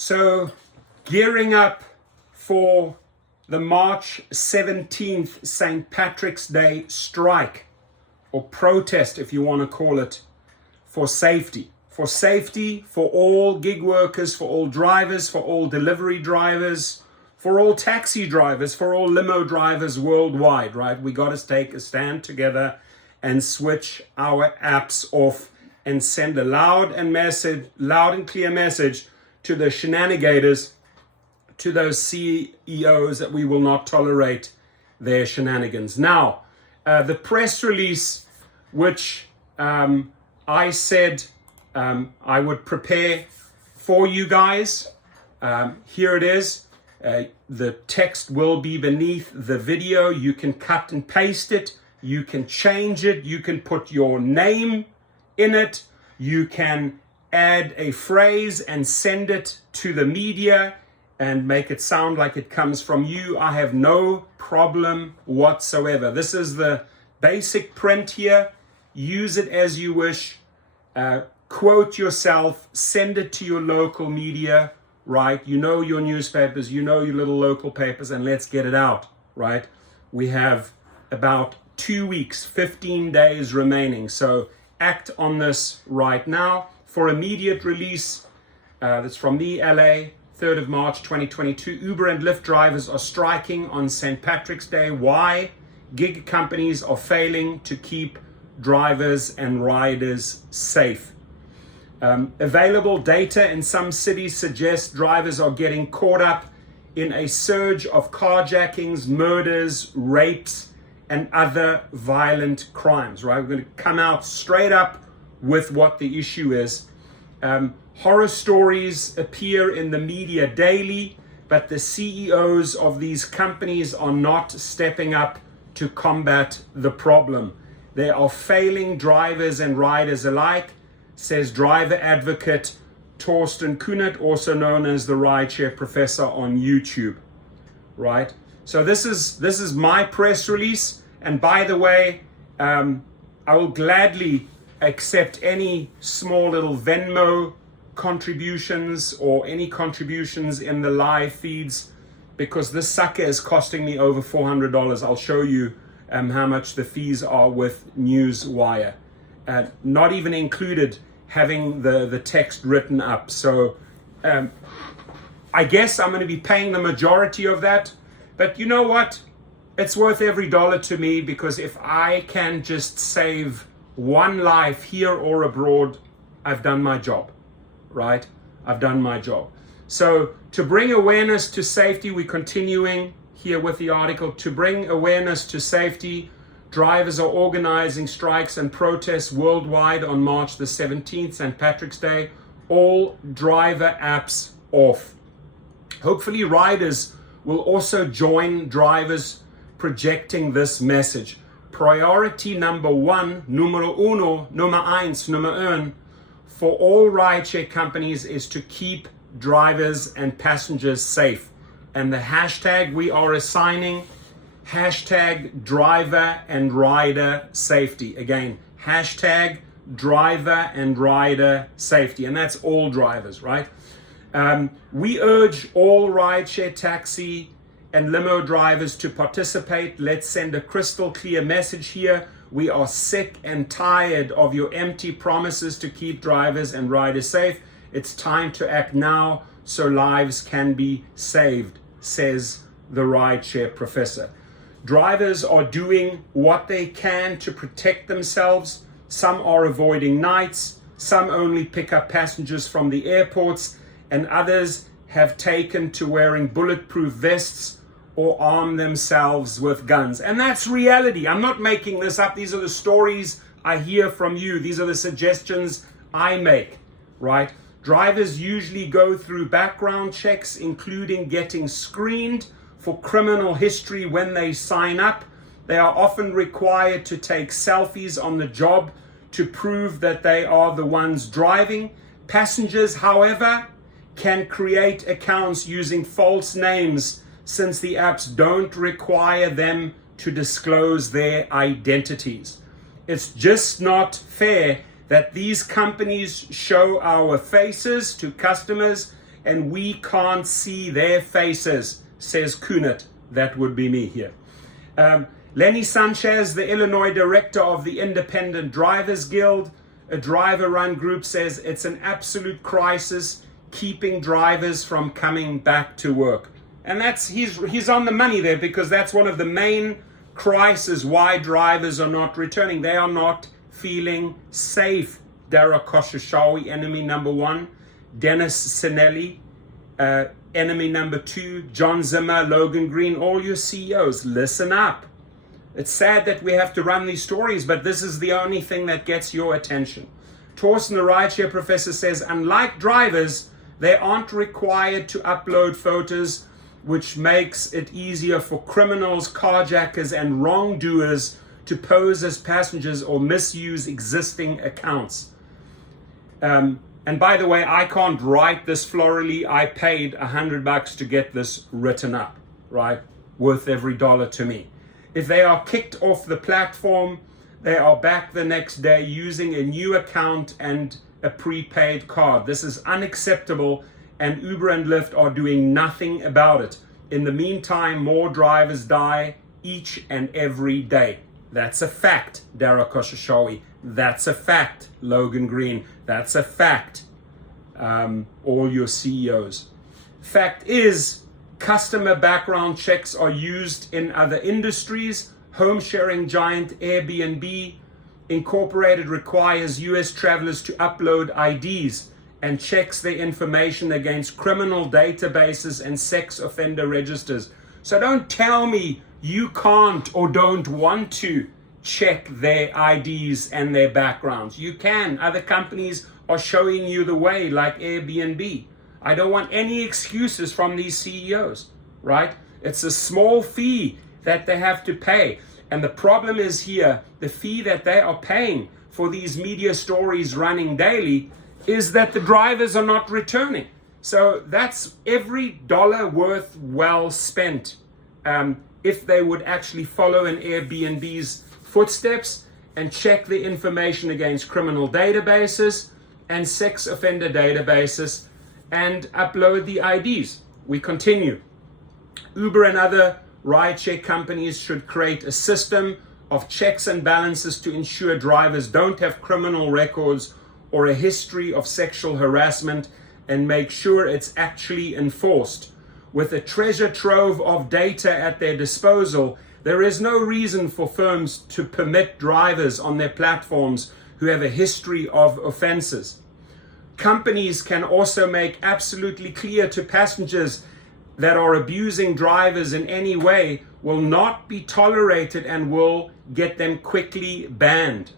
So, gearing up for the March 17th St. Patrick's Day strike, or protest if you want to call it, for safety. For safety for all gig workers, for all drivers, for all delivery drivers, for all taxi drivers, for all limo drivers worldwide, right? We got to take a stand together and switch our apps off and send a loud and clear message to the shenanigators, to those CEOs, that we will not tolerate their shenanigans. Now, the press release, which I said I would prepare for you guys, here it is. The text will be beneath the video. You can cut and paste it. You can change it. You can put your name in it. You can add a phrase and send it to the media and make it sound like it comes from you. I have no problem whatsoever. This is the basic print here. Use it as you wish. Quote yourself. Send it to your local media, right? You know your newspapers, you know your little local papers, and let's get it out, right? We have about 2 weeks, 15 days remaining. So act on this right now. For immediate release, that's from the LA, 3rd of March 2022. Uber and Lyft drivers are striking on St. Patrick's Day. Why? Gig companies are failing to keep drivers and riders safe. Available data in some cities suggests drivers are getting caught up in a surge of carjackings, murders, rapes, and other violent crimes, right? We're going to come out straight up with what the issue is. Horror stories appear in the media daily, but the CEOs of these companies are not stepping up to combat the problem. They are failing drivers and riders alike, says driver advocate Torsten Kunert, also known as the Rideshare Professor on YouTube, right? So this is my press release. And by the way, I will gladly accept any small little Venmo contributions or any contributions in the live feeds, because this sucker is costing me over $400. I'll show you how much the fees are with Newswire. Not even included having the text written up. So I guess I'm going to be paying the majority of that. But you know what? It's worth every dollar to me, because if I can just save one life here or abroad, I've done my job, right? I've done my job. So to bring awareness to safety, we're continuing here with the article. To bring awareness to safety, drivers are organizing strikes and protests worldwide on March the 17th, St. Patrick's Day. All driver apps off. Hopefully riders will also join drivers projecting this message. Priority number one, numero uno, nummer eins, nummer un, for all rideshare companies is to keep drivers and passengers safe. And the hashtag we are assigning, hashtag driver and rider safety. Again, hashtag driver and rider safety. And that's all drivers, right? We urge all rideshare, taxi, and limo drivers to participate. Let's send a crystal clear message here. We are sick and tired of your empty promises to keep drivers and riders safe. It's time to act now so lives can be saved, says the Rideshare Professor. Drivers are doing what they can to protect themselves. Some are avoiding nights, some only pick up passengers from the airports, and others have taken to wearing bulletproof vests or arm themselves with guns. And that's reality. I'm not making this up. These are the stories I hear from you. These are the suggestions I make, right? Drivers usually go through background checks, including getting screened for criminal history when they sign up. They are often required to take selfies on the job to prove that they are the ones driving. Passengers, however, can create accounts using false names, since the apps don't require them to disclose their identities. It's just not fair that these companies show our faces to customers and we can't see their faces, says Kunit. That would be me here. Lenny Sanchez, the Illinois director of the Independent Drivers Guild, a driver-run group, says it's an absolute crisis keeping drivers from coming back to work. And he's on the money there, because that's one of the main crises why drivers are not returning. They are not feeling safe. Dara Khosrowshahi, enemy number one. Dennis Sinelli, enemy number two. John Zimmer, Logan Green, all your CEOs, listen up. It's sad that we have to run these stories, but this is the only thing that gets your attention. Torsten, the rideshare professor, says, unlike drivers, they aren't required to upload photos, which makes it easier for criminals, carjackers, and wrongdoers to pose as passengers or misuse existing accounts. And by the way, I can't write this florally. I paid $100 to get this written up, right? Worth every dollar to me. If they are kicked off the platform, they are back the next day using a new account and a prepaid card. This is unacceptable, and Uber and Lyft are doing nothing about it. In the meantime, more drivers die each and every day. That's a fact, Dara Khosrowshahi. That's a fact, Logan Green. That's a fact, all your CEOs. Fact is, customer background checks are used in other industries. Home sharing giant Airbnb Incorporated requires US travelers to upload IDs and checks their information against criminal databases and sex offender registers. So don't tell me you can't or don't want to check their IDs and their backgrounds. You can. Other companies are showing you the way, like Airbnb. I don't want any excuses from these CEOs, right? It's a small fee that they have to pay. And the problem is here, the fee that they are paying for these media stories running daily is that the drivers are not returning. So that's every dollar worth well spent if they would actually follow in Airbnb's footsteps and check the information against criminal databases and sex offender databases and upload the IDs. We continue. Uber and other rideshare companies should create a system of checks and balances to ensure drivers don't have criminal records or a history of sexual harassment, and make sure it's actually enforced. With a treasure trove of data at their disposal, there is no reason for firms to permit drivers on their platforms who have a history of offenses. Companies can also make absolutely clear to passengers that are abusing drivers in any way will not be tolerated and will get them quickly banned.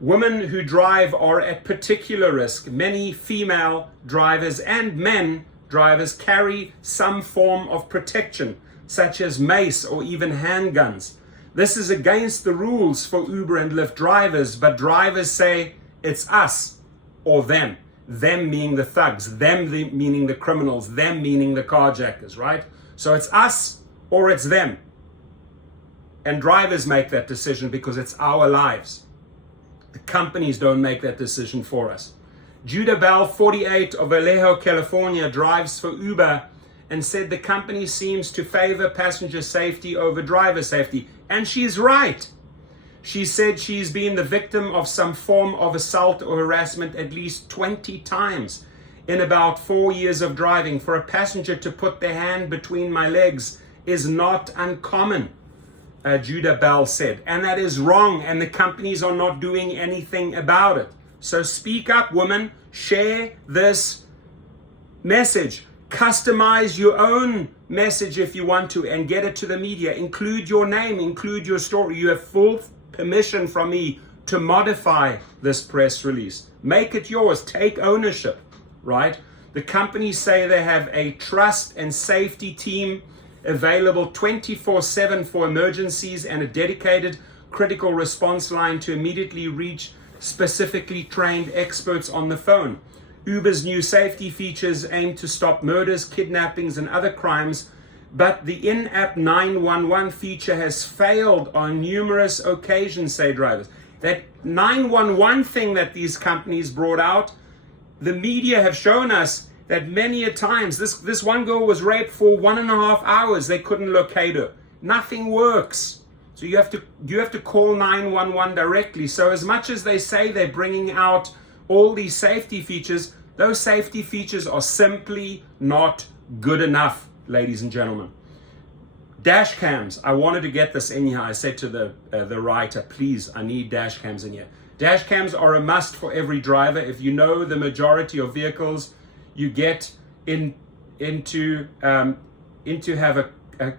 Women who drive are at particular risk. Many female drivers and men drivers carry some form of protection, such as mace or even handguns. This is against the rules for Uber and Lyft drivers, but drivers say it's us or them. Them meaning the thugs, them meaning the criminals, them meaning the carjackers, right? So it's us or it's them. And drivers make that decision because it's our lives. The companies don't make that decision for us. Judah Bell, 48, of Vallejo, California, drives for Uber and said the company seems to favor passenger safety over driver safety. And she's right. She said she's been the victim of some form of assault or harassment at least 20 times in about 4 years of driving. For a passenger to put their hand between my legs is not uncommon, Judah Bell said. And that is wrong, and the companies are not doing anything about it. So speak up, women. Share this message. Customize your own message if you want to and get it to the media. Include your name, include your story. You have full permission from me to modify this press release. Make it yours. Take ownership, right? The companies say they have a trust and safety team available 24/7 for emergencies and a dedicated critical response line to immediately reach specifically trained experts on the phone. Uber's new safety features aim to stop murders, kidnappings, and other crimes, but the in-app 911 feature has failed on numerous occasions, say drivers. That 911 thing that these companies brought out, the media have shown us, that many a times, this one girl was raped for 1.5 hours. They couldn't locate her. Nothing works. So you have to call 911 directly. So as much as they say they're bringing out all these safety features, those safety features are simply not good enough, ladies and gentlemen. Dash cams. I wanted to get this in here. I said to the writer, please, I need dash cams in here. Dash cams are a must for every driver. If you know the majority of vehicles you get into have a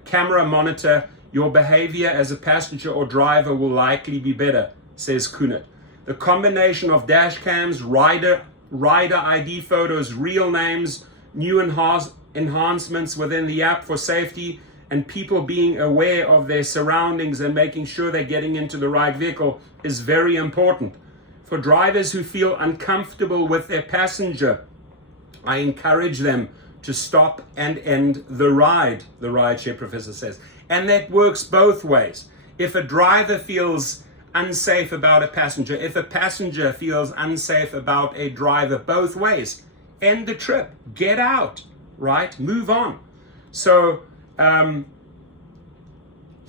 camera monitor, your behavior as a passenger or driver will likely be better, says Kunert. The combination of dash cams, rider ID photos, real names, new enhancements within the app for safety, and people being aware of their surroundings and making sure they're getting into the right vehicle is very important. For drivers who feel uncomfortable with their passenger, I encourage them to stop and end the ride, the rideshare professor says. And that works both ways. If a driver feels unsafe about a passenger, if a passenger feels unsafe about a driver, both ways, end the trip, get out, right? Move on. So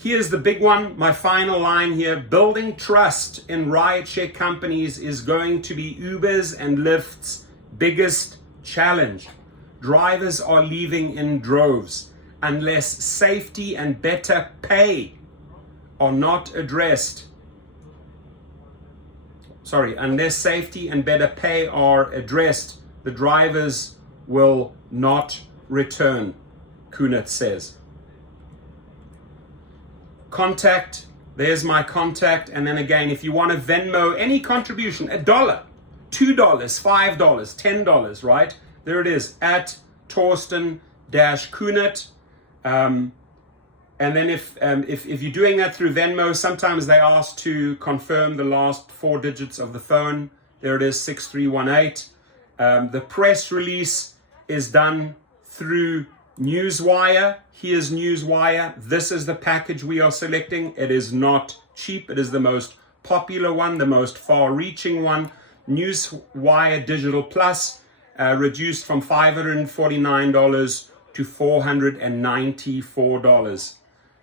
here's the big one, my final line here. Building trust in rideshare companies is going to be Uber's and Lyft's biggest challenge. Drivers are leaving in droves unless safety and better pay are not addressed. Unless safety and better pay are addressed, the drivers will not return, Kunert says. Contact, there's my contact. And then again, if you want to Venmo any contribution, $1, $2, $5, $10, right? There it is, at Torsten-Kunert. And then if you're doing that through Venmo, sometimes they ask to confirm the last 4 digits of the phone. There it is, 6318. The press release is done through Newswire. Here's Newswire. This is the package we are selecting. It is not cheap. It is the most popular one, the most far-reaching one. Newswire Digital Plus, reduced from $549 to $494.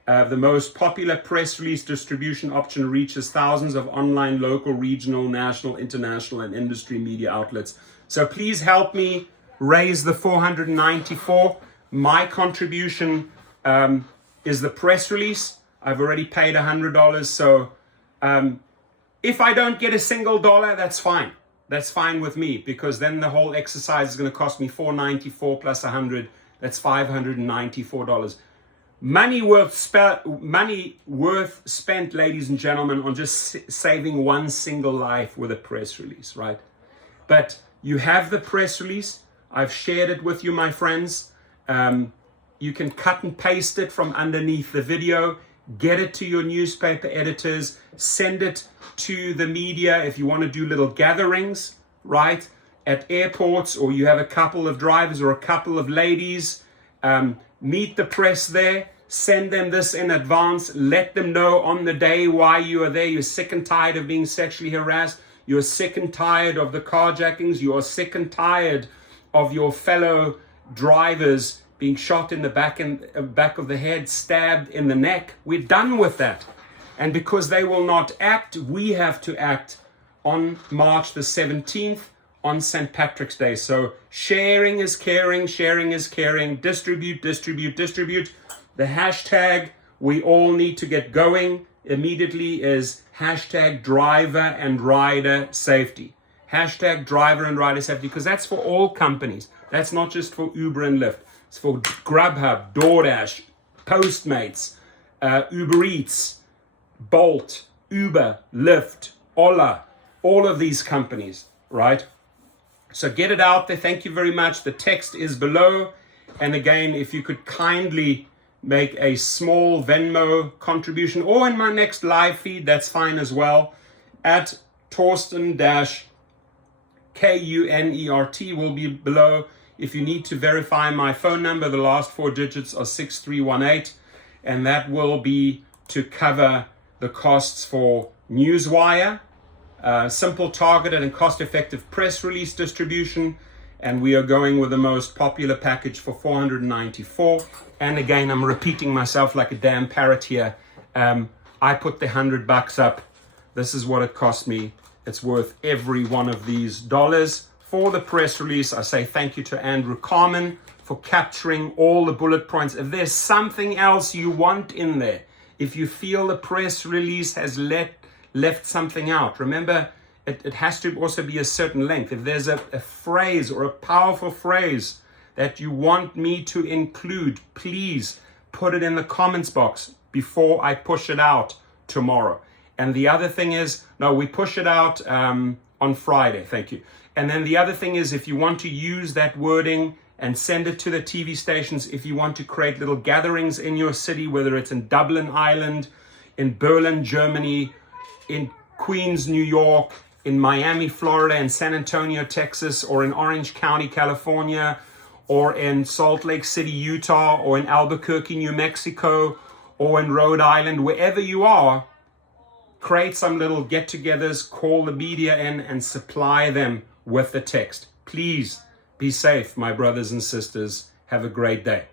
The most popular press release distribution option reaches thousands of online, local, regional, national, international, and industry media outlets. So please help me raise the $494. My contribution is the press release. I've already paid $100. So if I don't get a single dollar, that's fine. That's fine with me, because then the whole exercise is going to cost me $494 plus $100. That's $594. Money worth spent, ladies and gentlemen, on just saving one single life with a press release, right? But you have the press release. I've shared it with you, my friends. You can cut and paste it from underneath the video, get it to your newspaper editors, send it to the media if you want to do little gatherings, right? At airports, or you have a couple of drivers or a couple of ladies, meet the press there, send them this in advance, let them know on the day why you are there. You're sick and tired of being sexually harassed. You're sick and tired of the carjackings. You are sick and tired of your fellow drivers being shot in the back of the head, stabbed in the neck. We're done with that. And because they will not act, we have to act on March the 17th, on St. Patrick's Day. So sharing is caring, sharing is caring. Distribute, distribute, distribute. The hashtag we all need to get going immediately is hashtag driver and rider safety. Hashtag driver and rider safety, because that's for all companies. That's not just for Uber and Lyft. It's for Grubhub, DoorDash, Postmates, Uber Eats, Bolt, Uber, Lyft, Ola, all of these companies, right? So get it out there. Thank you very much. The text is below. And again, if you could kindly make a small Venmo contribution, or in my next live feed, that's fine as well, at Torsten-Kunert will be below. If you need to verify my phone number, the last 4 digits are 6318, and that will be to cover the costs for Newswire, simple, targeted, and cost-effective press release distribution, and we are going with the most popular package for $494. And again, I'm repeating myself like a damn parrot here. I put the $100 up. This is what it cost me. It's worth every one of these dollars. For the press release, I say thank you to Andrew Carmen for capturing all the bullet points. If there's something else you want in there, if you feel the press release has left something out, remember, it has to also be a certain length. If there's a phrase or a powerful phrase that you want me to include, please put it in the comments box before I push it out tomorrow. And the other thing is, no, we push it out on Friday. Thank you. And then the other thing is, if you want to use that wording and send it to the TV stations, if you want to create little gatherings in your city, whether it's in Dublin, Ireland, in Berlin, Germany, in Queens, New York, in Miami, Florida, in San Antonio, Texas, or in Orange County, California, or in Salt Lake City, Utah, or in Albuquerque, New Mexico, or in Rhode Island, wherever you are, create some little get-togethers, call the media in, and supply them with the text. Please be safe, my brothers and sisters. Have a great day.